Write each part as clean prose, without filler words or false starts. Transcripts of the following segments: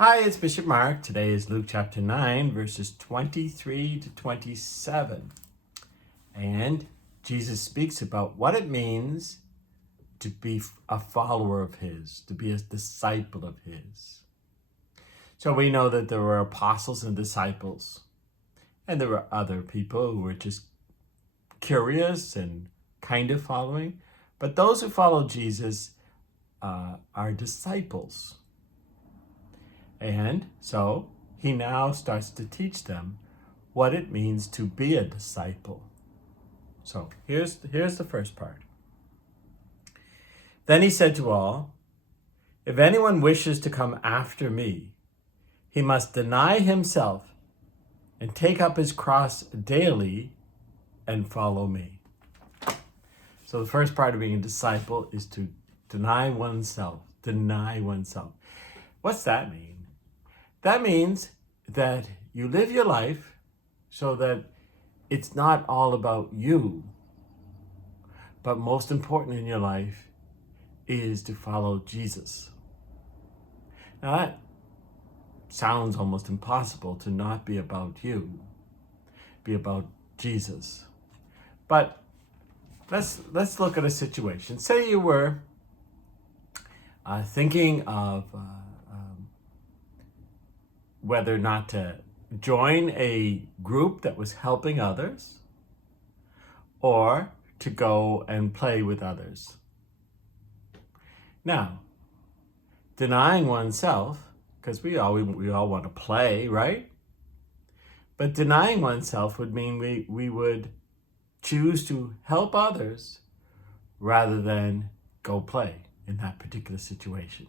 Hi, it's Bishop Mark. Today is Luke chapter 9, verses 23 to 27. And Jesus speaks about what it means to be a follower of his, to be a disciple of his. So we know that there were apostles and disciples, and there were other people who were just curious and kind of following. But those who follow Jesus are disciples. And so he now starts to teach them what it means to be a disciple. So here's the first part. Then he said to all, "If anyone wishes to come after me, he must deny himself and take up his cross daily and follow me." So the first part of being a disciple is to deny oneself. Deny oneself. What's that mean? That means that you live your life so that it's not all about you, but most important in your life is to follow Jesus. Now that sounds almost impossible, to not be about you, be about Jesus. But let's look at a situation. Say you were thinking of whether or not to join a group that was helping others or to go and play with others. Now, denying oneself, because we all want to play, right? But denying oneself would mean we would choose to help others rather than go play in that particular situation.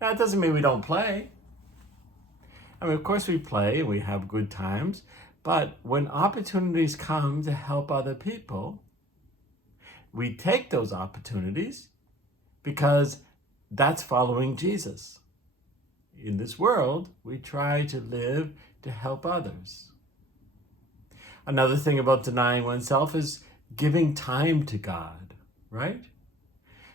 Now, it doesn't mean we don't play. I mean, of course we play and we have good times, but when opportunities come to help other people, we take those opportunities because that's following Jesus. In this world, we try to live to help others. Another thing about denying oneself is giving time to God, right?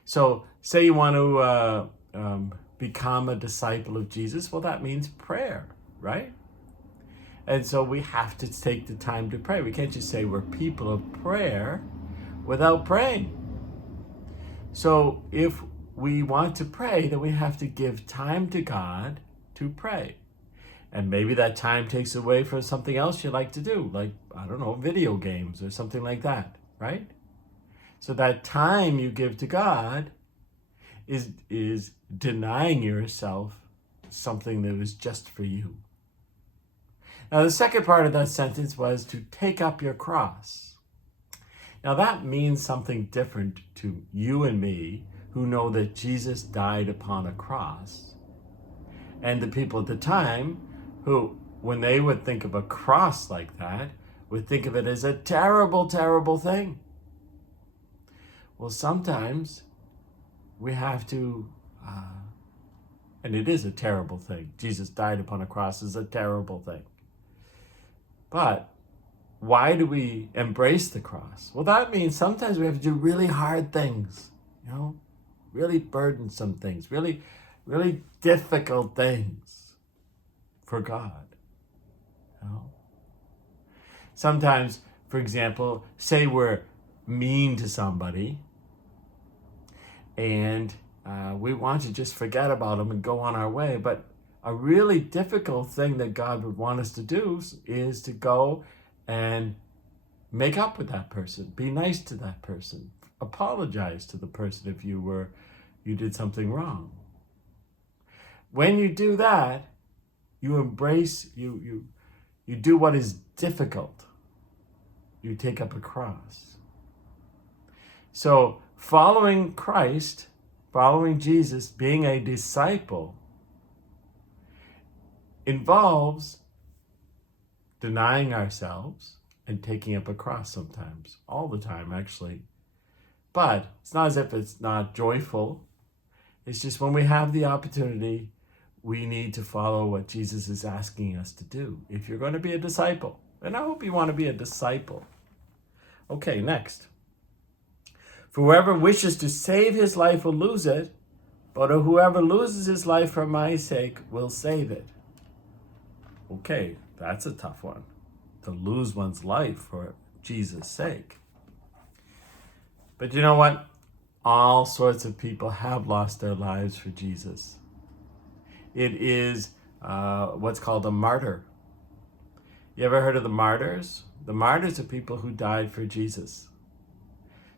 So say you want to become a disciple of Jesus, well, that means prayer, right? And so we have to take the time to pray. We can't just say we're people of prayer without praying. So if we want to pray, then we have to give time to God to pray. And maybe that time takes away from something else you like to do, like, I don't know, video games or something like that, right? So that time you give to God is denying yourself something that was just for you. Now, the second part of that sentence was to take up your cross. Now, that means something different to you and me who know that Jesus died upon a cross, and the people at the time who, when they would think of a cross like that, would think of it as a terrible, terrible thing. Well, sometimes we have to, and it is a terrible thing. Jesus died upon a cross is a terrible thing. But why do we embrace the cross? Well, that means sometimes we have to do really hard things, really burdensome things, really, really difficult things for God. Sometimes, for example, say we're mean to somebody and we want to just forget about them and go on our way. But a really difficult thing that God would want us to do is to go and make up with that person, be nice to that person, apologize to the person if you did something wrong. When you do that, you embrace, you do what is difficult. You take up a cross. So following Christ, following Jesus, being a disciple involves denying ourselves and taking up a cross sometimes, all the time actually. But it's not as if it's not joyful. It's just when we have the opportunity, we need to follow what Jesus is asking us to do if you're going to be a disciple. And I hope you want to be a disciple. Okay, next. For whoever wishes to save his life will lose it, but whoever loses his life for my sake will save it. Okay, that's a tough one, to lose one's life for Jesus' sake. But you know what? All sorts of people have lost their lives for Jesus. It is what's called a martyr. You ever heard of the martyrs? The martyrs are people who died for Jesus.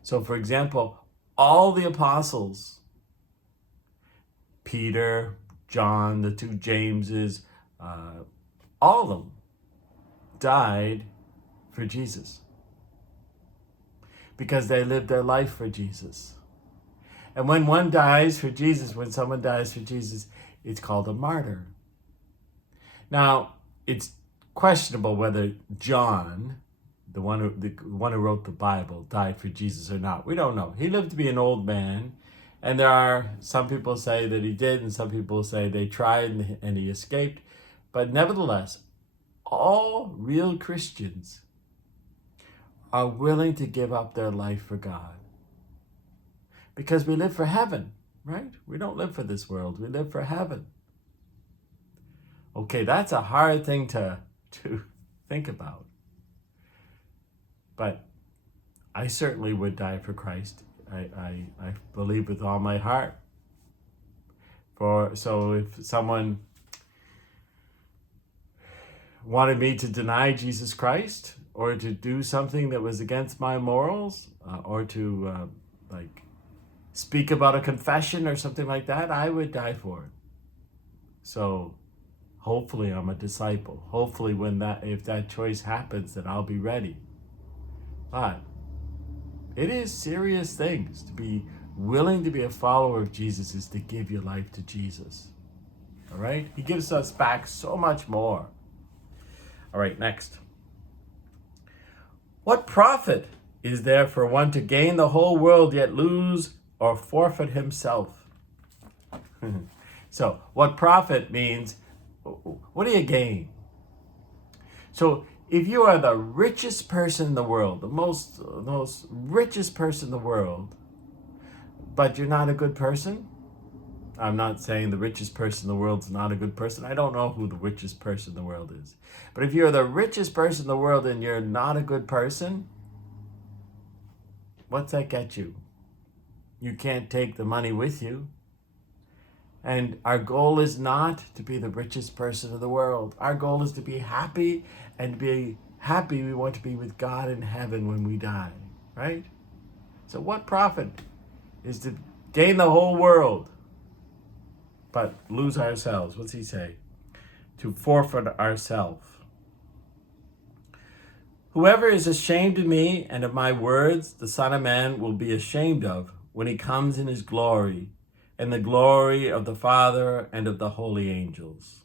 So, for example, all the apostles, Peter, John, the two Jameses, all of them died for Jesus because they lived their life for Jesus. And when one dies for Jesus, when someone dies for Jesus, it's called a martyr. Now, it's questionable whether John, the one who wrote the Bible, died for Jesus or not. We don't know. He lived to be an old man, and there are some people say that he did, and some people say they tried and he escaped. But nevertheless, all real Christians are willing to give up their life for God. Because we live for heaven, right? We don't live for this world. We live for heaven. Okay, that's a hard thing to think about. But I certainly would die for Christ. I believe with all my heart. So if someone wanted me to deny Jesus Christ, or to do something that was against my morals, or to speak about a confession or something like that, I would die for it. So hopefully I'm a disciple. Hopefully if that choice happens, that I'll be ready. But it is serious things. To be willing to be a follower of Jesus is to give your life to Jesus. All right? He gives us back so much more. All right, next. What profit is there for one to gain the whole world yet lose or forfeit himself? So, what profit means, what do you gain? So, if you are the richest person in the world, the most richest person in the world, but you're not a good person, I'm not saying the richest person in the world is not a good person. I don't know who the richest person in the world is. But if you're the richest person in the world and you're not a good person, what's that get you? You can't take the money with you. And our goal is not to be the richest person in the world. Our goal is to be happy, and to be happy, we want to be with God in heaven when we die, right? So what profit is to gain the whole world, but lose ourselves? What's he say? To forfeit ourselves. Whoever is ashamed of me and of my words, the Son of Man will be ashamed of when he comes in his glory, and the glory of the Father and of the holy angels.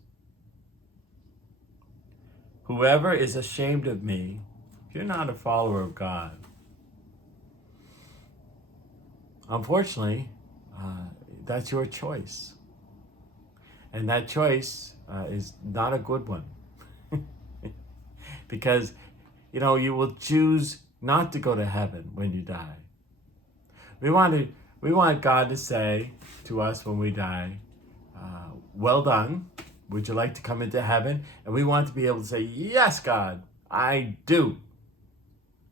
Whoever is ashamed of me, if you're not a follower of God, unfortunately, that's your choice. And that choice is not a good one. Because, you will choose not to go to heaven when you die. We want God to say to us when we die, well done, would you like to come into heaven? And we want to be able to say, yes, God, I do.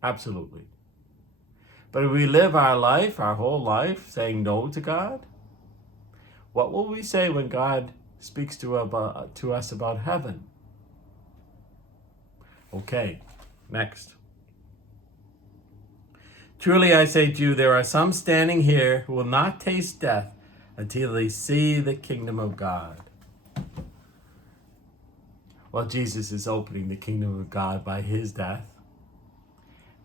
Absolutely. But if we live our life, our whole life, saying no to God, what will we say when God speaks to us about heaven? Okay, next. Truly I say to you, there are some standing here who will not taste death until they see the kingdom of God. Well, Jesus is opening the kingdom of God by his death.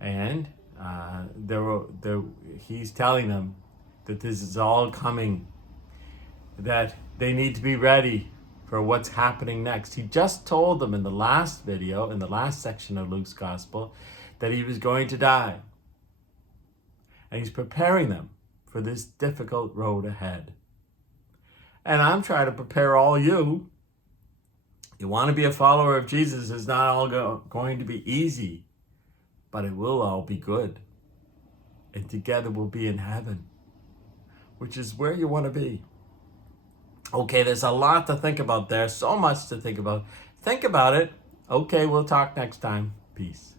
And he's telling them that this is all coming, that they need to be ready for what's happening next. He just told them in the last video, in the last section of Luke's gospel, that he was going to die. And he's preparing them for this difficult road ahead. And I'm trying to prepare all you. You want to be a follower of Jesus, it's not all going to be easy, but it will all be good. And together we'll be in heaven, which is where you want to be. Okay, there's a lot to think about there, so much to think about. Think about it. Okay, we'll talk next time. Peace.